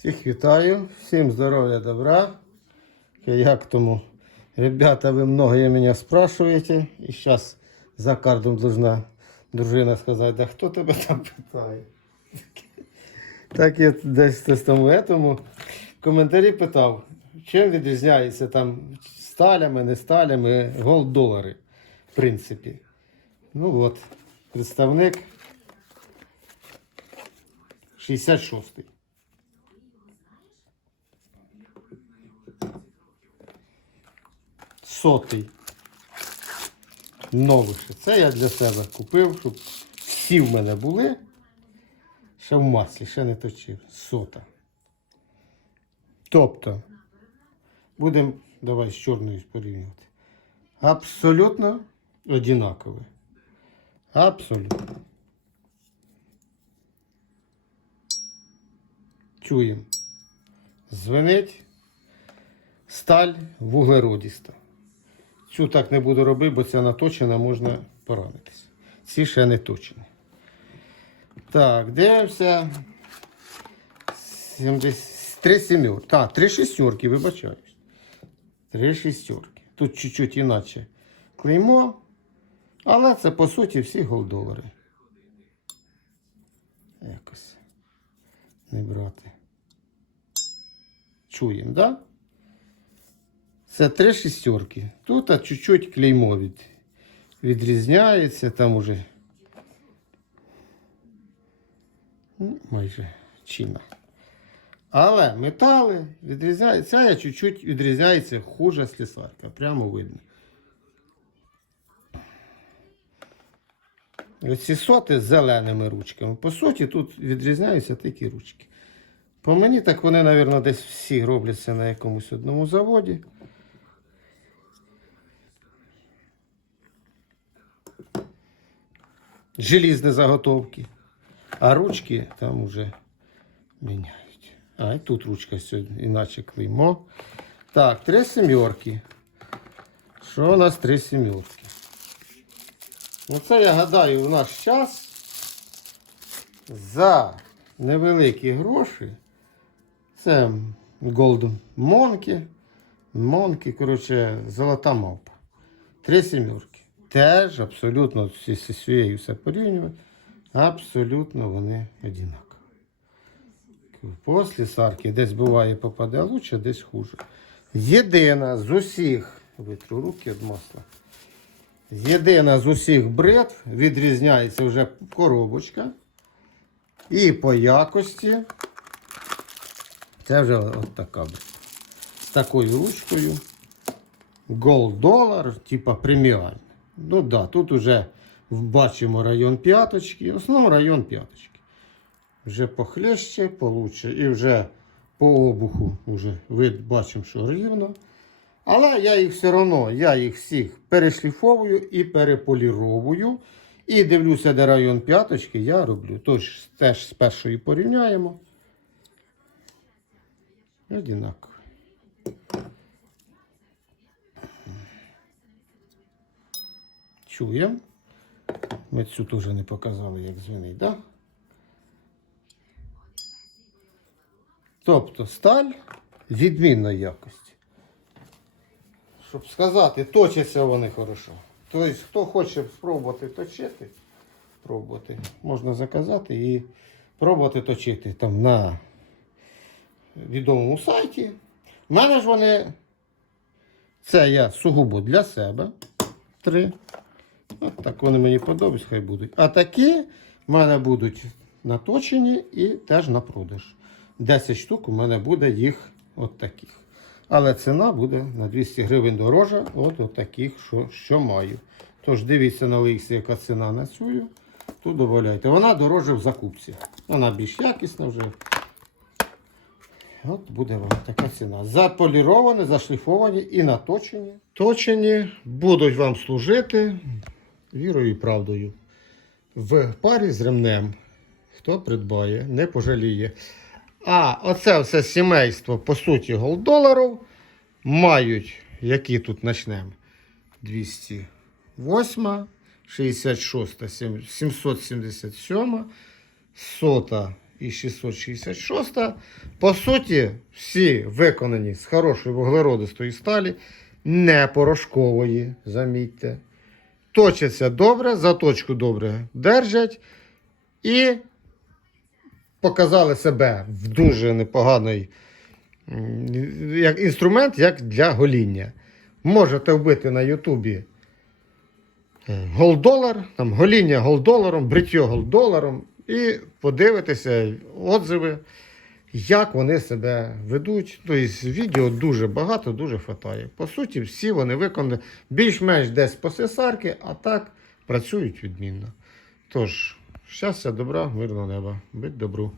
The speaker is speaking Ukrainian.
Всіх вітаю, всім здоров'я, добра. Як тому? Ребята, ви многое меня спрашиваете. І зараз за картом должна дружина сказати, да хто тебе там питає? Так я десь тому коментарі питав, чим відрізняється там сталями, не сталями, голд долари, в принципі. Ну от, представник 66-й. Сотий. Новише. Це я для себе купив, щоб всі в мене були. Ще в маслі, ще не точив. Сота. Тобто, будемо давай з чорною порівнювати. Абсолютно одинакові. Абсолютно. Чуємо. Звенить сталь вуглеродіста. Цю так не буду робити, бо ця наточена, можна поранитися. Ці ще не точені. Так, дивимося. 70... Три сімерки. Так, три шістерки, вибачаюсь. Три шістерки. Тут чуть-чуть іначе клеймо. Але це по суті всі голдолари. Якось. Не брати. Чуємо, так? Да? Це три шістерки. Тут чуть-чуть клеймо від, відрізняється, там уже ну, майже чина. Але метали відрізняються. Ця чуть-чуть відрізняється хуже слісарка. Прямо видно. Оці соти з зеленими ручками. По суті, тут відрізняються такі ручки. По мені, так вони, мабуть, десь всі робляться на якомусь одному заводі. Желізні заготовки. А ручки там вже міняють. А, і тут ручка сьогодні, іначе клеймо. Так, три сімерки. Що у нас три сімерки? Оце я гадаю в наш час за невеликі гроші. Це Golden Monkey. Monkey, коротше, золота мавпа. Три сімерки. Теж абсолютно зі своєю все порівнювати. Абсолютно вони однакові. После сарки десь буває попаде лучше, десь хуже. Єдина з усіх, витру руки від масла. Єдина з усіх бред відрізняється вже коробочка. І по якості. Це вже от така. З такою ручкою. Gold долар, типа преміальний. Ну да, тут вже бачимо район п'яточки. В основному район п'яточки. Вже похлеще, получше. І вже по обуху вже бачимо, що рівно. Але я їх все одно, я їх всіх перешліфовую і переполіровую. І дивлюся, де район п'яточки, я роблю. Тож теж з першою порівняємо. Одинаково. Чуємо. Ми цю теж не показали, як дзвонить, так? Да? Тобто сталь відмінної якості. Щоб сказати, точаться вони хорошо. Тобто, хто хоче спробувати точити, пробувати, можна заказати і пробувати точити там на відомому сайті. У мене ж вони, це я сугубо для себе. Три. Так вони мені подобаються, хай будуть. А такі в мене будуть наточені і теж на продаж. 10 штук у мене буде їх от таких. Але ціна буде на 200 гривень дорожча от, от таких, що, що маю. Тож дивіться на Олексі, яка ціна на цю. Тут додавайте. Вона дорожча в закупці. Вона більш якісна вже. От буде вам така ціна. Заполіровані, зашліфовані і наточені. Точені будуть вам служити вірою і правдою. В парі з ремнем. Хто придбає, не пожаліє. А оце все сімейство, по суті, голдоларів мають, які тут почнемо. 208, 66, 777, сота і 666. По суті, всі виконані з хорошої вуглеродистої сталі, не порошкової, замітьте. Точаться добре, заточку добре держать і показали себе в дуже непоганий як інструмент, як для гоління. Можете вбити на Ютубі е, голдолар, там гоління голдоларом, бриття голдоларом, і подивитися отзиви, як вони себе ведуть. Тобто відео дуже багато, дуже хватає. По суті, всі вони виконані більш-менш десь по сесарки, а так працюють відмінно. Тож, щастя, добра, мирного неба. Будь добру.